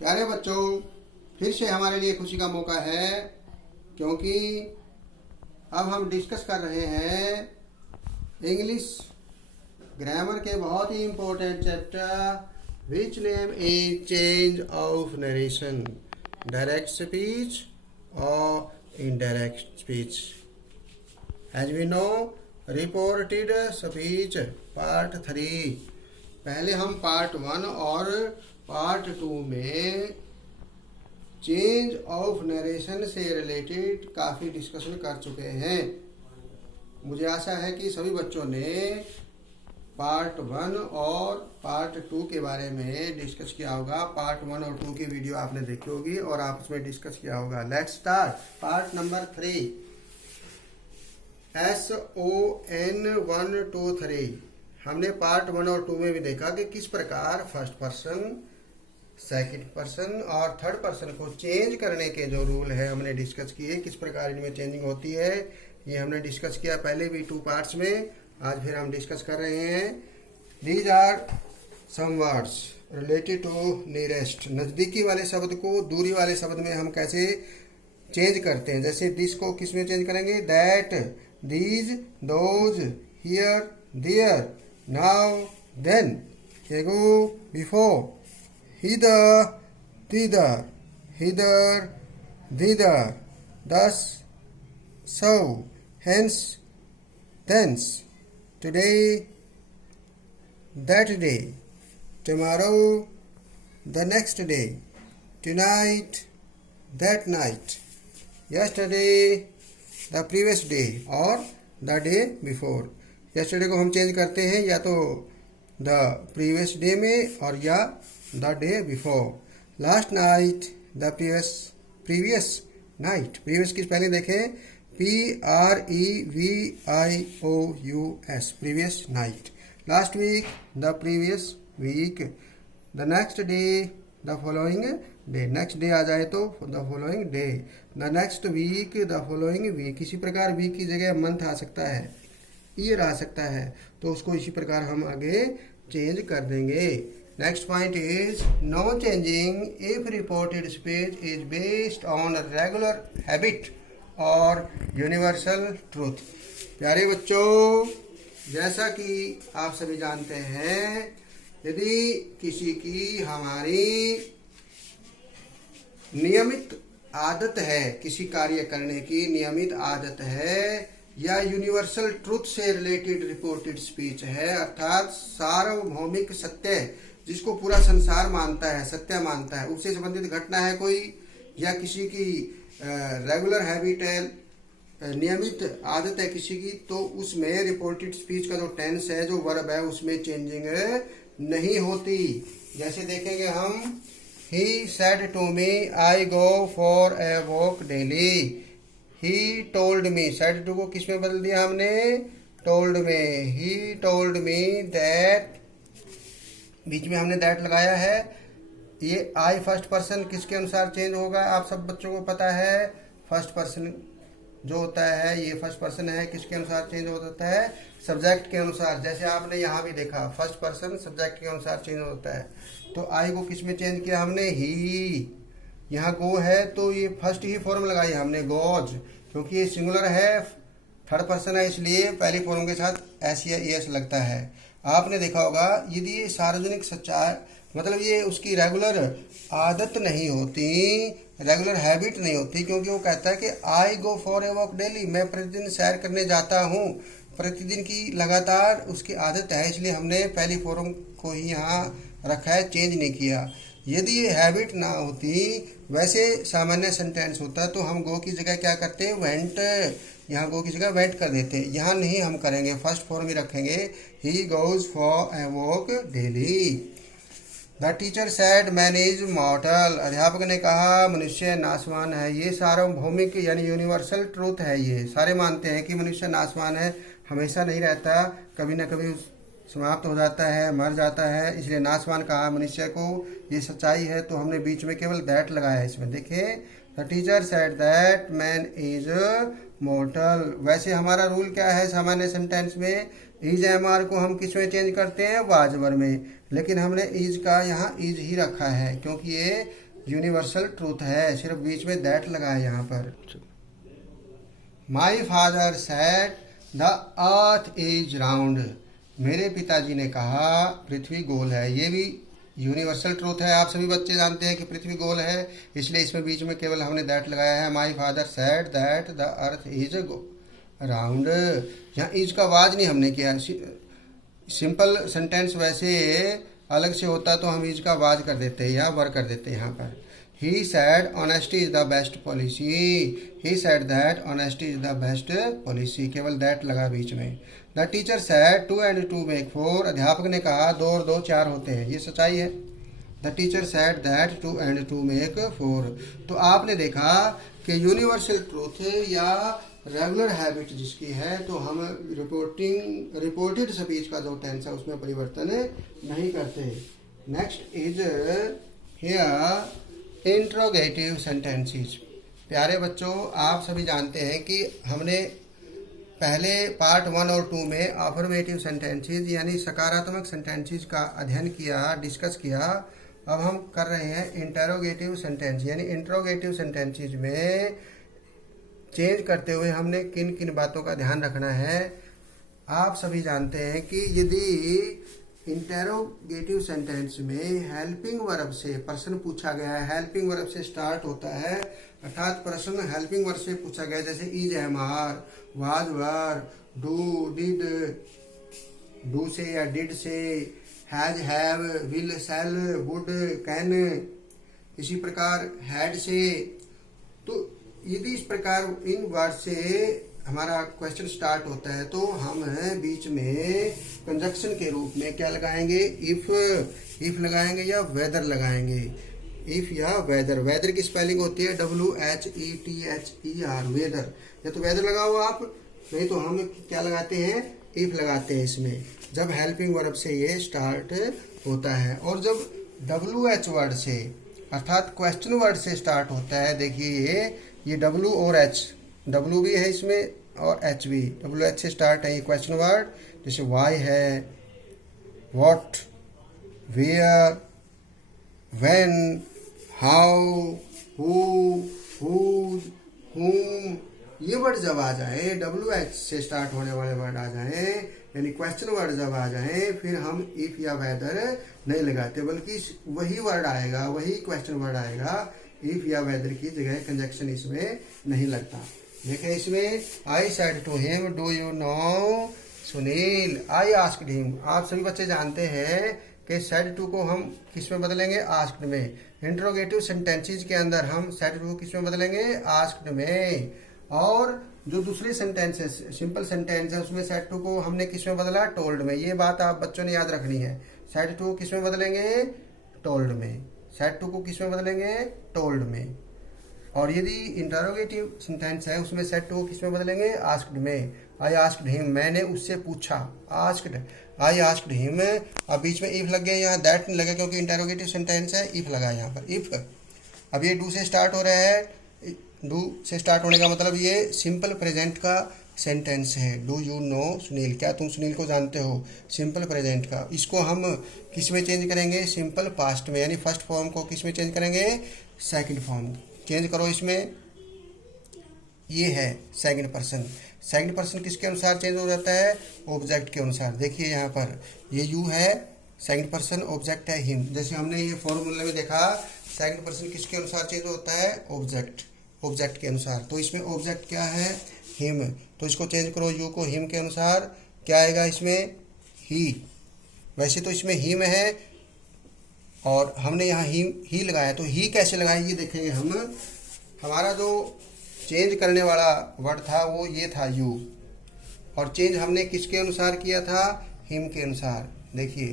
प्यारे बच्चों, फिर से हमारे लिए खुशी का मौका है क्योंकि अब हम डिस्कस कर रहे हैं इंग्लिश ग्रामर के बहुत ही important chapter which name is change of narration, direct speech और indirect speech. As we know reported speech part 3। पहले हम पार्ट 1 और पार्ट 2 में चेंज ऑफ नरेशन से रिलेटेड काफ़ी डिस्कशन कर चुके हैं। मुझे आशा है कि सभी बच्चों ने पार्ट 1 और पार्ट 2 के बारे में डिस्कस किया होगा। पार्ट 1 और 2 की वीडियो आपने देखी होगी और आप उसमें डिस्कस किया होगा। Let's start part number 3। SON 1 2 3। हमने पार्ट 1 और 2 में भी देखा कि किस प्रकार फर्स्ट पर्सन, सेकंड पर्सन और थर्ड पर्सन को चेंज करने के जो रूल है हमने डिस्कस किए, किस प्रकार इनमें चेंजिंग होती है, ये हमने डिस्कस किया पहले भी 2 पार्ट्स में। आज फिर हम डिस्कस कर रहे हैं। These are some words related to nearest. नज़दीकी वाले शब्द को दूरी वाले शब्द में हम कैसे चेंज करते हैं। जैसे दिस को किस में चेंज करेंगे? That, these, those, here, there, now, then, ago, before, hither, thither, hither, thither, thus, so, hence, thence, today, that day, tomorrow, the next day, tonight, that night, yesterday, the previous day और the day before। yesterday को हम change करते हैं या तो the previous day में और या the day before। last night, the previous night। previous की पहले देखें, PREVIOUS, previous night। last week, the previous week। the next day, the following day। next day आ जाए तो the following day। the next week, the following week। इसी प्रकार week की जगह month आ सकता है, year आ सकता है, तो उसको इसी प्रकार हम आगे चेंज कर देंगे। Next point is no changing if reported speech is based on a regular habit or universal truth। प्यारे बच्चों, जैसा कि आप सभी जानते हैं, यदि किसी की हमारी नियमित आदत है, किसी कार्य करने की नियमित आदत है या यूनिवर्सल ट्रुथ से रिलेटेड रिपोर्टेड स्पीच है, अर्थात सार्वभौमिक सत्य जिसको पूरा संसार मानता है, सत्य मानता है, उससे संबंधित घटना है कोई, या किसी की रेगुलर हैबिट है, नियमित आदत है किसी की, तो उसमें रिपोर्टेड स्पीच का जो टेंस है, जो वर्ब है, उसमें चेंजिंग नहीं होती। जैसे देखेंगे हम, he said to me I go for a walk daily. He told me, said to को किस में बदल दिया हमने? टोल्ड में। ही टोल्ड मी दैट, बीच में हमने दैट लगाया है। ये आई फर्स्ट पर्सन किसके अनुसार चेंज होगा? आप सब बच्चों को पता है, फर्स्ट पर्सन जो होता है ये फर्स्ट पर्सन है, किसके अनुसार चेंज होता है? सब्जेक्ट के अनुसार। जैसे आपने यहाँ भी देखा, फर्स्ट पर्सन सब्जेक्ट के अनुसार चेंज होता है। तो आई को किस में चेंज किया हमने? ही। यहाँ गो है तो ये फर्स्ट ही फॉर्म लगाई हमने, गोज, क्योंकि ये सिंगुलर है, थर्ड पर्सन है, इसलिए पहली फॉर्म के साथ एस या एस लगता है। आपने देखा होगा, यदि ये सार्वजनिक सच्चाई, मतलब ये उसकी रेगुलर आदत नहीं होती, रेगुलर हैबिट नहीं होती, क्योंकि वो कहता है कि I go for a walk daily, मैं प्रतिदिन सैर करने जाता हूँ, प्रतिदिन की लगातार उसकी आदत है, इसलिए हमने पहली फॉर्म को ही यहाँ रखा है, चेंज नहीं किया। यदि ये हैबिट ना होती, वैसे सामान्य सेंटेंस होता, तो हम गो की जगह क्या करते हैं? वेंट। यहाँ गो की जगह वेंट कर देते, यहाँ नहीं हम करेंगे, फर्स्ट फॉर्म ही रखेंगे, he goes for a walk daily. The teacher said man is मॉर्टल। अध्यापक ने कहा मनुष्य नाशवान है। ये सार्वभौमिक यानी यूनिवर्सल ट्रूथ है, ये सारे मानते हैं कि मनुष्य नाशवान है, हमेशा नहीं रहता, कभी ना कभी समाप्त हो जाता है, मर जाता है, इसलिए नाशवान कहा मनुष्य को, ये सच्चाई है। तो हमने बीच में केवल दैट लगाया है इसमें। देखिए, the teacher said that man is mortar. वैसे हमारा रूल क्या है सामान्य सेंटेंस में? इज एम आर को हम किस में चेंज करते हैं? वाज वर्ब में, लेकिन हमने इज का यहाँ इज ही रखा है क्योंकि ये यूनिवर्सल ट्रूथ है, सिर्फ बीच में दैट लगा है यहाँ पर। My father said the earth is round, मेरे पिताजी ने कहा पृथ्वी गोल है। ये भी यूनिवर्सल ट्रूथ है, आप सभी बच्चे जानते हैं कि पृथ्वी गोल है, इसलिए इसमें बीच में केवल हमने दैट लगाया है। My father said that the earth is round, यहाँ इज का आवाज नहीं हमने किया। सिंपल सेंटेंस वैसे अलग से होता तो हम इज का आवाज कर देते या वर कर देते यहाँ पर। He said honesty is the best policy, he said that honesty is the best policy, केवल दैट लगा बीच में। The teacher said 2 and 2 make 4, अध्यापक ने कहा 2 और 2 4 होते हैं, ये सच्चाई है। The teacher sad that 2 and 2 make 4। तो आपने देखा कि यूनिवर्सल ट्रूथ या रेगुलर हैबिट जिसकी है, तो हम रिपोर्टेड स्पीच का जो टेंस है उसमें परिवर्तन नहीं करते। Next is here interrogative sentences. प्यारे बच्चों, आप सभी जानते हैं कि हमने पहले पार्ट 1 और 2 में अफर्मेटिव सेंटेंसेस यानी सकारात्मक सेंटेंसेस का अध्ययन किया, डिस्कस किया। अब हम कर रहे हैं इंटरोगेटिव सेंटेंस, यानी इंट्रोगेटिव सेंटेंसेस में चेंज करते हुए हमने किन किन बातों का ध्यान रखना है। आप सभी जानते हैं कि यदि इंटरोगेटिव सेंटेंस में हेल्पिंग वर्ब से प्रश्न पूछा गया है, हेल्पिंग वर्ब से स्टार्ट होता है, अर्थात प्रश्न हेल्पिंग वर्ब से पूछा गया, जैसे is am are, was were, do did, do से या डिड से, has have, will shall, would can, इसी प्रकार हैड से। तो यदि इस प्रकार इन वर्ड से हमारा क्वेश्चन स्टार्ट होता है तो हम बीच में कंजक्शन के रूप में क्या लगाएंगे, इफ लगाएंगे या वेदर लगाएंगे। इफ या वेदर, वेदर की स्पेलिंग होती है WHETHER, वेदर। या तो वेदर लगाओ आप, नहीं तो हम क्या लगाते हैं, इफ लगाते हैं इसमें, जब हेल्पिंग वर्ब से ये स्टार्ट होता है। और जब WH वर्ड से अर्थात क्वेश्चन वर्ड से स्टार्ट होता है, देखिए ये W और H, W भी है इसमें और H भी, WH से स्टार्ट है ये क्वेश्चन वर्ड, जैसे वाई है, what, where, when, how, who, whose, whom, ये वर्ड जब आ जाए, WH से स्टार्ट होने वाले वर्ड आ जाए, यानी क्वेश्चन वर्ड जब आ जाए, फिर हम इफ या वेदर नहीं लगाते, बल्कि वही वर्ड आएगा, वही क्वेश्चन वर्ड आएगा, इफ या वेदर की जगह कंजक्शन इसमें नहीं लगता। देखें इसमें, I said to him do you know Sunil, I asked him. आप सभी बच्चे जानते हैं कि सेड टू को हम किस में बदलेंगे, आस्क्ड में। इंट्रोगेटिव सेंटेंसेस के अंदर हम सेड टू किस में बदलेंगे, आस्क्ड में। और जो दूसरी सेंटेंस है, सिंपल सेंटेंस है, उसमें सेड टू को हमने किस में बदला, टोल्ड में। ये बात आप बच्चों ने याद रखनी है। सेड टू किस में बदलेंगे, टोल्ड में। सेड टू को किस में बदलेंगे, टोल्ड में। और यदि इंटरोगेटिव सेंटेंस है उसमें सेड टू को किस में बदलेंगे, आस्क्ड में। आई आस्क्ड हिम, मैंने उससे पूछा, आस्क्ड, आई आस्क्ड हिम। अब बीच में इफ लग गया, यहाँ दैट नहीं लगा क्योंकि इंटरोगेटिव सेंटेंस है, इफ लगा यहाँ पर, इफ। अब ये डू से स्टार्ट हो रहा है, डू से स्टार्ट होने का मतलब ये सिंपल प्रेजेंट का सेंटेंस है। डू यू नो सुनील, क्या तुम सुनील को जानते हो, सिंपल प्रेजेंट का। इसको हम किस में चेंज करेंगे, सिंपल पास्ट में, यानी फर्स्ट फॉर्म को किस में चेंज करेंगे, सेकंड फॉर्म। चेंज करो इसमें, ये है सेकंड पर्सन। सेकंड पर्सन किसके अनुसार चेंज हो जाता है, ऑब्जेक्ट के अनुसार। देखिए यहाँ पर ये यू है, सेकंड पर्सन, ऑब्जेक्ट है हिम। जैसे हमने ये फॉर्मूला में देखा, सेकंड पर्सन किसके अनुसार चेंज होता है, ऑब्जेक्ट, ऑब्जेक्ट के अनुसार। तो इसमें ऑब्जेक्ट क्या है, हिम। तो इसको चेंज करो, यू को हिम के अनुसार, क्या आएगा इसमें, ही। वैसे तो इसमें हिम है और हमने यहाँ ही लगाया, तो ही कैसे लगाया ये देखेंगे हम। हमारा जो चेंज करने वाला वर्ड था वो ये था यू, और चेंज हमने किसके अनुसार किया था, हिम के अनुसार। देखिए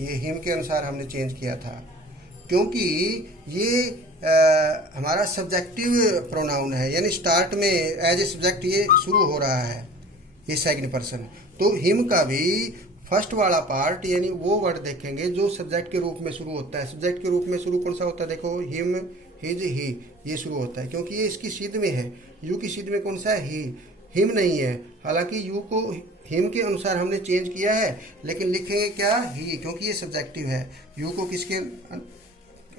ये हिम के अनुसार हमने चेंज किया था, क्योंकि ये हमारा सब्जेक्टिव प्रोनाउन है, यानी स्टार्ट में एज ए सब्जेक्ट ये शुरू हो रहा है, ये सेकंड पर्सन। तो हिम का भी फर्स्ट वाला पार्ट यानी वो वर्ड देखेंगे जो सब्जेक्ट के रूप में शुरू होता है। सब्जेक्ट के रूप में शुरू कौन सा होता है, देखो हिम, हिज, ही, ये शुरू होता है, क्योंकि ये इसकी सिद्ध में है। यू की सिद्ध में कौन सा है, ही, हिम नहीं है। हालांकि यू को हिम के अनुसार हमने चेंज किया है, लेकिन लिखेंगे क्या, ही, क्योंकि ये सब्जेक्टिव है। यू को किसके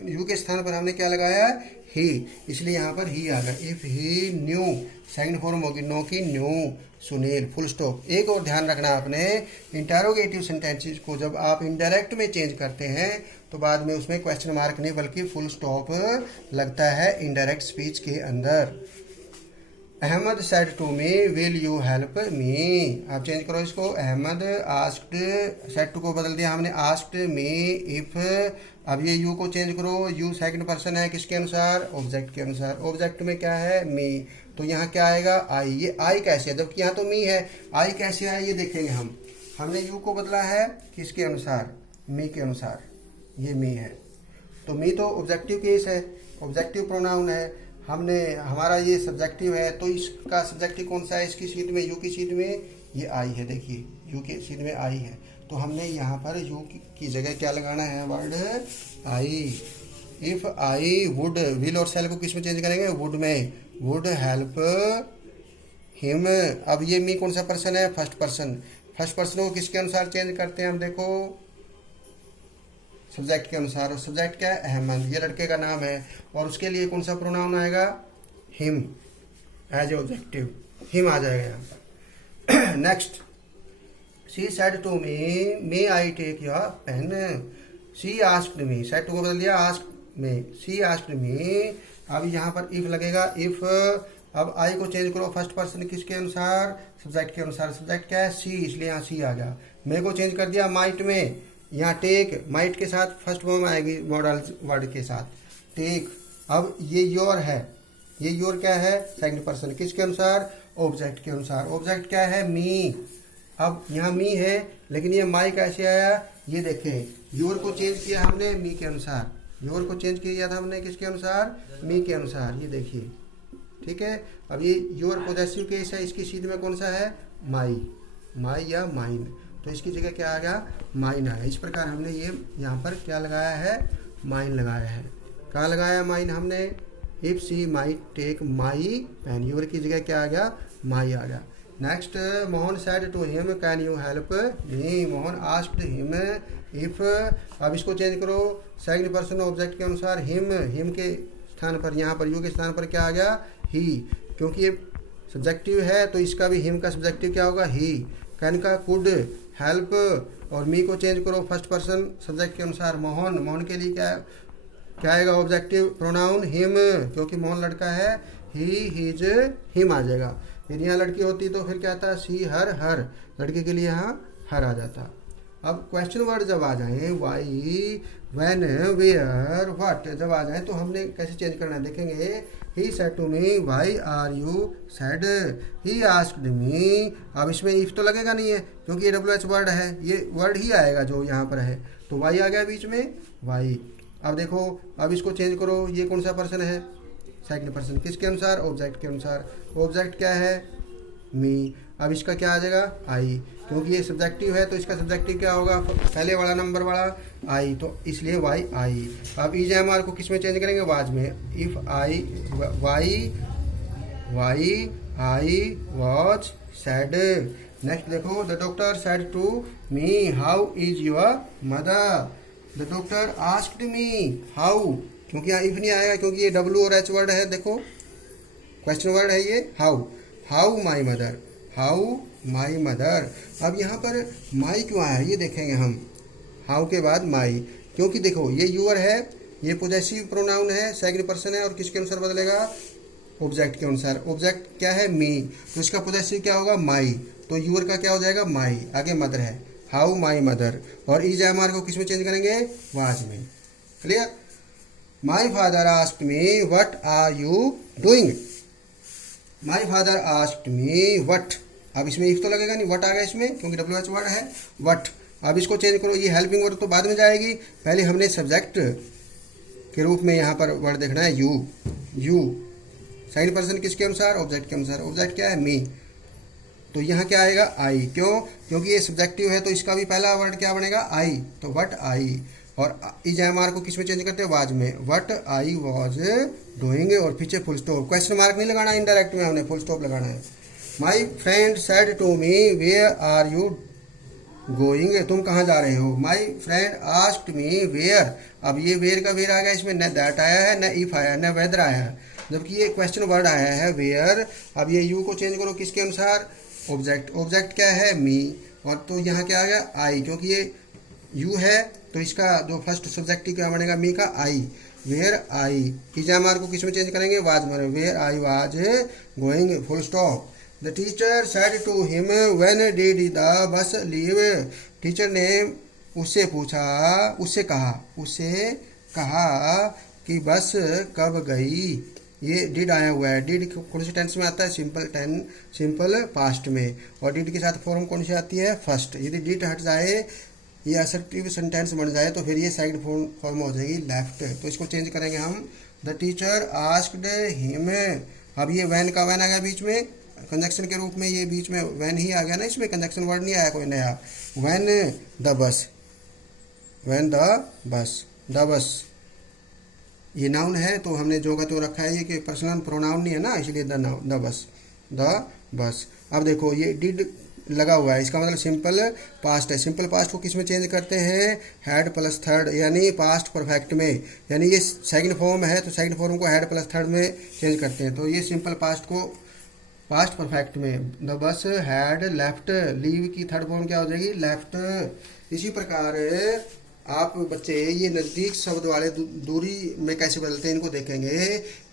यू के स्थान पर हमने क्या लगाया, ही, इसलिए यहाँ पर ही आ गया। If he new, second form होगी नो की, न्यू सुनील, फुल स्टॉप। एक और ध्यान रखना आपने, इंटरोगेटिव सेंटेंसेस को जब आप इनडायरेक्ट में चेंज करते हैं तो बाद में उसमें क्वेश्चन मार्क नहीं बल्कि फुल स्टॉप लगता है इनडायरेक्ट स्पीच के अंदर। Ahmed said to me will you help me, आप चेंज करो इसको, अहमद आस्क्ड, सेड टू को बदल दिया हमने आस्क्ड मी इफ, अब ये यू को चेंज करो, यू सेकंड पर्सन है किसके अनुसार, ऑब्जेक्ट के अनुसार, ऑब्जेक्ट में क्या है, मी, तो यहाँ क्या आएगा, आई। ये आई कैसे है, जबकि यहाँ तो मी है, आई कैसे आए ये देखेंगे हम। हमने यू को बदला है किसके अनुसार, मी के अनुसार, ये मी है, तो मी तो ऑब्जेक्टिव केस है, ऑब्जेक्टिव प्रोनाउन है, हमने हमारा ये सब्जेक्टिव है, तो इसका सब्जेक्टिव कौन सा है, इसकी सीट में, यू की सीट में ये आई है, देखिए यू की सीट में आई है, तो हमने यहाँ पर यू की जगह क्या लगाना है, word I. If I would, will और सेल को किस में चेंज करेंगे, वुड में, वुड हेल्प हिम। अब ये मी कौन सा पर्सन है, फर्स्ट पर्सन, फर्स्ट पर्सन को किसके अनुसार चेंज करते हैं हम, देखो सब्जेक्ट के अनुसार, और सब्जेक्ट क्या है, अहमद, ये लड़के का नाम है, और उसके लिए कौन सा प्रोनाउन आएगा, him, as a objective, him आ जाएगा यहाँ पर। Next, she said to me may I take your pen, she asked me, said to को बदल दिया asked me, she asked me, अब यहाँ पर इफ लगेगा, इफ, अब आई को चेंज करो फर्स्ट पर्सन किसके अनुसार, सब्जेक्ट के अनुसार, सब्जेक्ट क्या है, सी, इसलिए यहाँ सी आ गया। मे को चेंज कर दिया माइट में, यहाँ टेक, माइट के साथ फर्स्ट फॉर्म आएगी मॉडल वर्ड के साथ, टेक। अब ये योर है, ये योर क्या है, सेकंड पर्सन किसके अनुसार, ऑब्जेक्ट के अनुसार, ऑब्जेक्ट क्या है, मी। अब यहाँ मी है लेकिन ये माई कैसे आया, ये देखें, योर को चेंज किया हमने मी के अनुसार, योर को चेंज किया था हमने किसके अनुसार, मी के अनुसार, ये देखिए, ठीक है। अब ये योर पॉजेसिव केस है, इसकी सीध में कौन सा है, माई, माई या माइन, तो इसकी जगह क्या आ गया, माइन आया। इस प्रकार हमने ये यहाँ पर क्या लगाया है, माइन लगाया है। कहाँ लगाया माइन हमने, if she might take my pen, your की जगह क्या आ गया, माई आ गया। Next, Mohan said to him can you help me, Mohan asked him if, अब इसको चेंज करो सेकंड पर्सन ऑब्जेक्ट के अनुसार, हिम, हिम के स्थान पर, यहाँ पर यू के स्थान पर क्या आ गया, ही, क्योंकि ये सब्जेक्टिव है तो इसका भी हिम का सब्जेक्टिव क्या होगा, ही। कैन का कुड, हेल्प, और मी को चेंज करो फर्स्ट पर्सन सब्जेक्ट के अनुसार, मोहन, मोहन के लिए क्या आएगा, ऑब्जेक्टिव प्रोनाउन हिम, क्योंकि मोहन लड़का है, ही, हिज, हिम आ जाएगा। फिर यहाँ लड़की होती तो फिर क्या आता, सी, हर, हर, लड़के के लिए यहाँ हर आ जाता। अब क्वेश्चन वर्ड जब आ जाए, वाई, व्हेन, वेयर, व्हाट जब आ जाए तो हमने कैसे चेंज करना है देखेंगे। He said to me why are you sad, he asked me, अब इसमें इफ तो लगेगा नहीं है क्योंकि ये WH वर्ड है, ये वर्ड ही आएगा जो यहाँ पर है, तो वाई आ गया बीच में, वाई। अब देखो, अब इसको चेंज करो, ये कौन सा पर्सन है, सेकंड पर्सन किसके अनुसार, ऑब्जेक्ट के अनुसार, ऑब्जेक्ट क्या है, मी। अब इसका क्या आ जाएगा, आई, क्योंकि ये सब्जेक्टिव है तो इसका सब्जेक्टिव क्या होगा, पहले वाला नंबर वाला आई, तो इसलिए वाई आई। अब EJMR को किस में चेंज करेंगे, वाज में, if I, why, why I was said. Next देखो, the doctor said to me how is your mother, the doctor asked me how, क्योंकि यहाँ इफ नहीं आएगा क्योंकि ये W और H वर्ड है, देखो क्वेश्चन वर्ड है ये, how, how my mother, how my mother. अब यहाँ पर माई क्यों आया ये देखेंगे हम, हाउ के बाद माई, क्योंकि देखो ये यूअर है, ये पोजेसिव प्रोनाउन है, सेकंड पर्सन है, और किसके अनुसार बदलेगा, ऑब्जेक्ट के अनुसार। ऑब्जेक्ट क्या है, मी, तो इसका पोजेसिव क्या होगा, माई, तो यूअर का क्या हो जाएगा, माई, आगे मदर है, हाउ माई मदर, और EJMR को किस में चेंज करेंगे, वाज में। Clear. My father asked me what are you doing, my father asked me what, अब इसमें इफ तो लगेगा नहीं, व्हाट आ गया इसमें क्योंकि WH वर्ड है, व्हाट। अब इसको चेंज करो, ये हेल्पिंग वर्ड तो बाद में जाएगी, पहले हमने सब्जेक्ट के रूप में यहाँ पर वर्ड देखना है, यू, यू, सेकंड पर्सन किसके अनुसार, ऑब्जेक्ट के अनुसार, ऑब्जेक्ट क्या है, मी, तो यहाँ क्या आएगा, आई, क्यों, क्योंकि ये सब्जेक्टिव है तो इसका भी पहला वर्ड क्या बनेगा, आई, तो व्हाट आई, और EJMR को किस में चेंज करते हैं, वाज में, व्हाट आई वाज डूइंग, और पीछे फुल स्टॉप, क्वेश्चन मार्क नहीं लगाना, इनडायरेक्ट में हमने फुल स्टॉप लगाना है। My friend said to me where are you going, तुम कहाँ जा रहे हो। My friend asked me where, अब ये वेयर का वेयर आ गया, इसमें न दैट आया है, न इफ आया है, न वेदर आया है, जबकि ये क्वेश्चन वर्ड आया है वेयर। अब ये यू को चेंज करो किसके अनुसार, ऑब्जेक्ट, ऑब्जेक्ट क्या है मी, और तो यहाँ क्या आ गया आई, क्योंकि ये यू है तो इसका जो फर्स्ट सब्जेक्टिव क्या बनेगा मी का आई। वेयर आई, इजामार को किस में चेंज करेंगे, वाज में, where I was going, full stop. The teacher said to him when did the bus leave, teacher ने उससे पूछा, उससे कहा कि बस कब गई। ये डिड आया हुआ है, डिड कौन से टेंस में आता है, सिंपल पास्ट में, और डिड के साथ फॉर्म कौन सी आती है, फर्स्ट। यदि डिड हट जाए, ये असर्टिव सेंटेंस बन जाए तो फिर ये साइड फॉर्म हो जाएगी लेफ्ट, तो इसको चेंज करेंगे हम। द टीचर आस्क्ड हिम, अब ये वैन का वैन आ गया बीच में कंजक्शन के रूप में, ये बीच में वैन ही आ गया ना, इसमें कंजक्शन वर्ड नहीं आया कोई नया। When the bus, when the bus ये नाउन है तो हमने जो का तो रखा है, ये कि पर्सनल प्रोनाउन नहीं है ना, इसलिए द बस। अब देखो ये डिड लगा हुआ है, इसका मतलब सिंपल पास्ट है। सिंपल पास्ट को किस में चेंज करते हैं, हैड प्लस थर्ड, यानी पास्ट परफेक्ट में, यानी ये सेकंड फॉर्म है तो सेकंड फॉर्म को हैड प्लस थर्ड में चेंज करते हैं, तो ये सिंपल पास्ट को पास्ट परफेक्ट में, the bus had left, leave की थर्ड फॉर्म क्या हो जाएगी, लेफ्ट। इसी प्रकार आप बच्चे ये नज़दीक शब्द वाले दूरी में कैसे बदलते हैं इनको देखेंगे।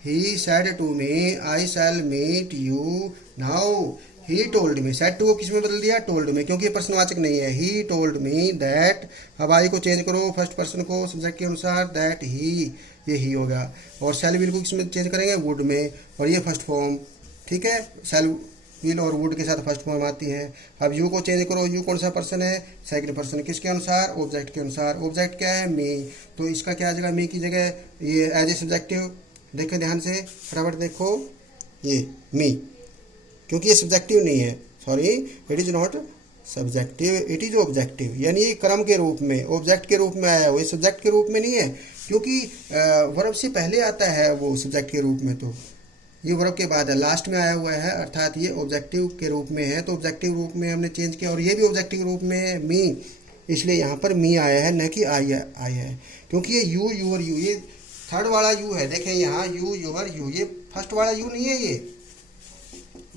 He said to me I shall meet you now, he told me, said to को किस में बदल दिया, टोल्ड में, क्योंकि ये प्रश्नवाचक नहीं है। ही टोल्ड मी दैट, अब आई को चेंज करो फर्स्ट पर्सन को सब्जेक्ट के अनुसार, दैट ही, ये ही होगा, और शैल विल को किस में चेंज करेंगे, वुड में, और ये फर्स्ट फॉर्म, ठीक है, शैल विल और वुड के साथ फर्स्ट फॉर्म आती है। अब यू को चेंज करो, यू कौन सा पर्सन है, सेकंड पर्सन, किसके अनुसार, ऑब्जेक्ट के अनुसार, ऑब्जेक्ट क्या है, मी, तो इसका क्या आ जाएगा, मी की जगह ये एज ए सब्जेक्टिव, देखो ध्यान से फटाफट देखो, ये मी, क्योंकि ये सब्जेक्टिव नहीं है, sorry it is not subjective, it is objective, यानी ये क्रम के रूप में, ऑब्जेक्ट के रूप में आया हुआ, ये सब्जेक्ट के रूप में नहीं है, क्योंकि वर्ब से पहले आता है वो सब्जेक्ट के रूप में, तो ये वर्ब के बाद है, लास्ट में आया हुआ है, अर्थात ये ऑब्जेक्टिव के रूप में है, तो ऑब्जेक्टिव रूप में हमने चेंज किया, और ये भी ऑब्जेक्टिव रूप में है मी, इसलिए यहाँ पर मी आया है, न कि आई है, क्योंकि ये यू, यूर, यू, ये थर्ड वाला यू है, देखें यहाँ यू, यूर, यू, ये फर्स्ट वाला यू नहीं है,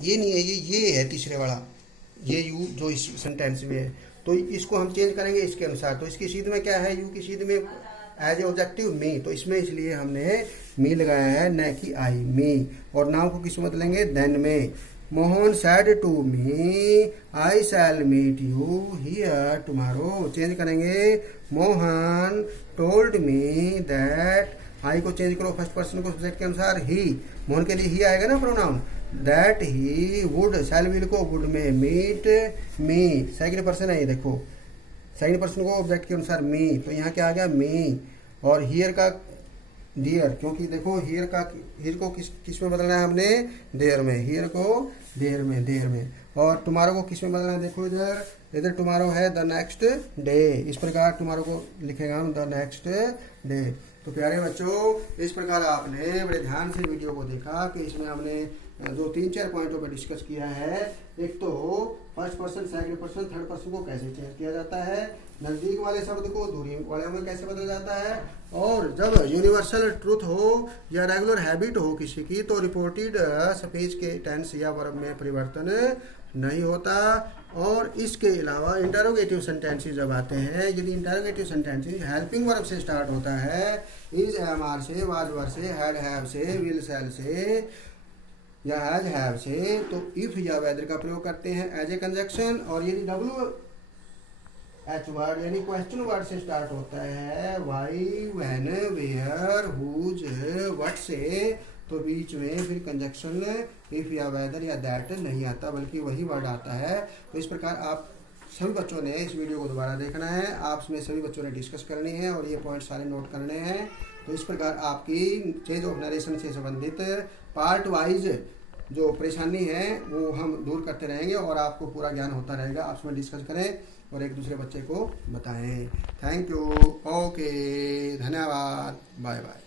ये नहीं है, ये है तीसरे वाला, ये यू जो इस सेंटेंस में है, तो इसको हम चेंज करेंगे इसके अनुसार। तो इसकी सीध में क्या है, यू की सीध में एज ए ऑब्जेक्टिव मी, तो इसमें इसलिए हमने मी लगाया है, न कि आई, मी, और नाउ को किस में बदलेंगे, देन में। Mohan said to me I shall meet you here tomorrow, change करेंगे, Mohan told me that, I को चेंज करो फर्स्ट पर्सन को सब्जेक्ट के अनुसार, ही, मोहन के लिए ही आएगा ना pronoun, that he would, shell will को वुड में, मीट मी, सेकंड पर्सन है ये देखो, सेकंड पर्सन को ऑब्जेक्ट के अनुसार मी, तो यहाँ क्या आ गया मी, और हियर का डियर, क्योंकि देखो हियर को किस में बदलना है हमने, देयर में, हियर को देयर में, और टुमारो को किस में बदलना है, देखो इधर टुमारो है द नेक्स्ट डे, इस प्रकार टुमारो को लिखेगा हम द नेक्स्ट डे। तो प्यारे बच्चों, इस प्रकार आपने बड़े ध्यान से वीडियो को देखा कि इसमें हमने जो 3-4 पॉइंटों पर डिस्कस किया है। एक तो first person, second person, third person को कैसे चेंज किया जाता है, नज़दीक वाले शब्द को दूरी वाले में कैसे बदला जाता है, और जब यूनिवर्सल ट्रूथ हो या रेगुलर हैबिट हो किसी की, तो रिपोर्टेड स्पीच के टेंस या वर्ब में परिवर्तन नहीं होता। और इसके अलावा इंटरोगेटिव सेंटेंसेस जब आते हैं, यदि इंटरोगेटिव सेंटेंसेस हेल्पिंग वर्ब से स्टार्ट होता है, इज, एम, आर से, वाज, वर से, हैड, हैव से, विल, शैल से या हैज, हैव से, तो इफ या वेदर का प्रयोग करते हैं एज ए कंजक्शन। और यदि डब्ल्यू एच वर्ड यानी क्वेश्चन वर्ड से स्टार्ट होता है, why, when, where, whose, what से, तो बीच में फिर कंजक्शन इफ या वेदर या दैट नहीं आता, बल्कि वही वर्ड आता है। तो इस प्रकार आप सभी बच्चों ने इस वीडियो को दोबारा देखना है, आपने सभी बच्चों ने डिस्कस करनी है और ये पॉइंट सारे नोट करने हैं। तो इस प्रकार आपकी चेंज ऑफ नरेशन से संबंधित पार्ट वाइज जो परेशानी है वो हम दूर करते रहेंगे और आपको पूरा ज्ञान होता रहेगा। आपस में डिस्कस करें और एक दूसरे बच्चे को बताएं। थैंक यू, ओके, धन्यवाद, बाय बाय।